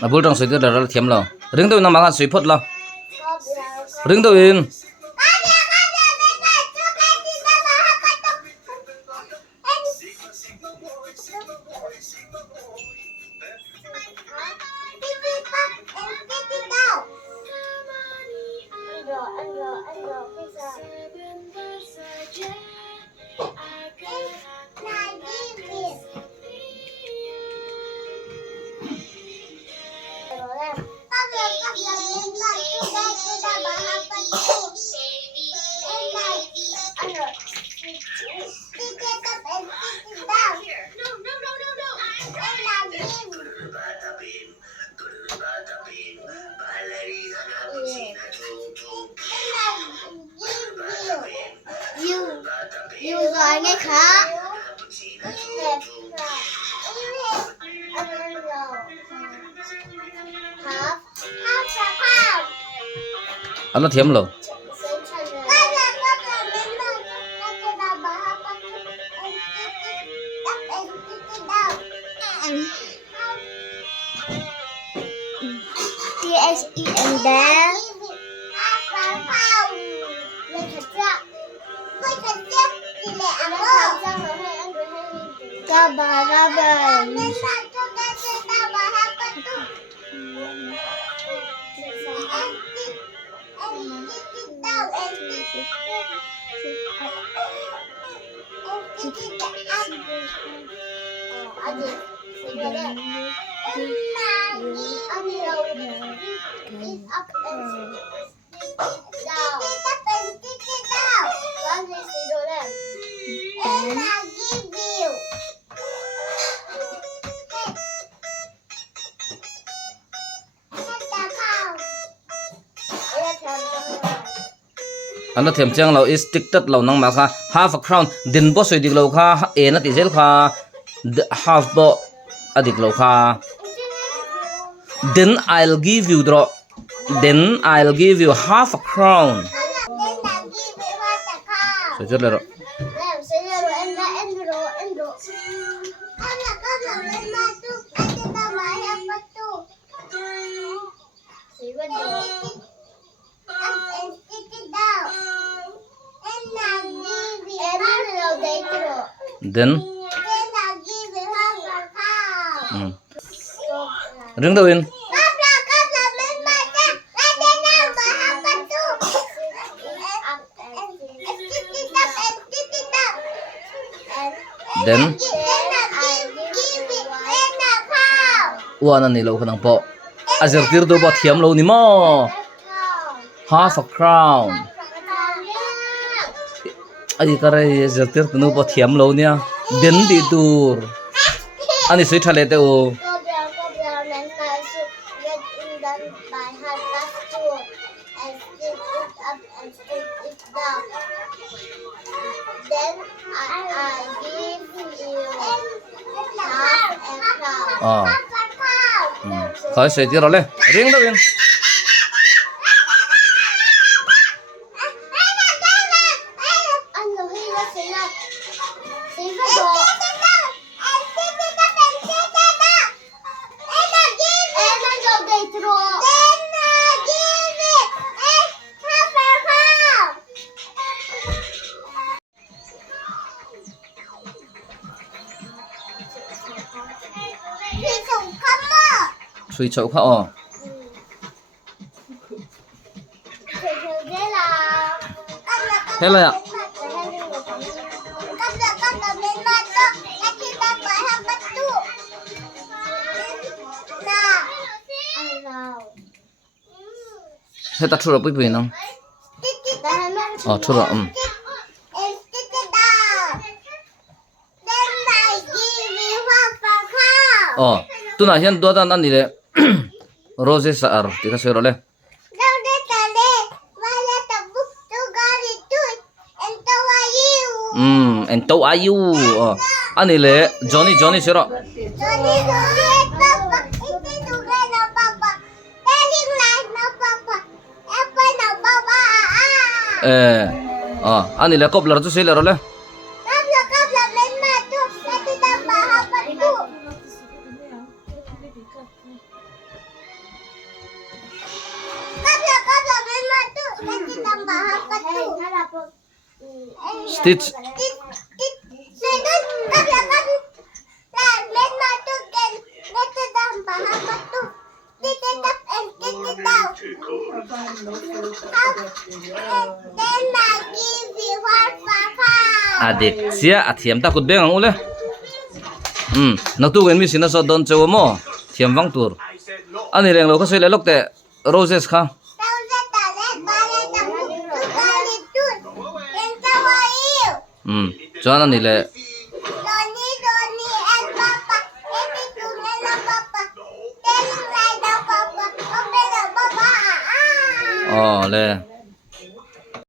mà bul trong suy tiêu là thiếm lo ring đâu nằm mà suy phốt lo ring đâu in You rồi nghe khá. anh nó thiếm lo TSEN bé. Gaba gaba. anh nó thiếm chăng lo is tiktok lo nang mà kha half a crown din bo suy dik lo kha e na ti zel kha half bo adik lo kha then I'll give you draw then I'll give you half a crown so chốt rồi then ring đâu in then uan ani lo khanang po azir tir do ba thiam lo ni mo half a crown ai kare azir tir no ba thiam lo nia den di dur ani sui thale te o khỏi sợi tiêu rồi lên riêng đâu yên suy chậu khá thế là ạ thế ta chua được bụi bụi không chua được tu na hian do dan ani le rose sar ti ka sero le and to ayu ani le Johnny sero ani le koplar tu sele ro le Stitch. Adik sia athiam ta kut beng ang ule. Natu gen mi sina so don chewo mo. Thiam wang tur. Ani reng lo ka sele lok te roses kha. Chuan ani le le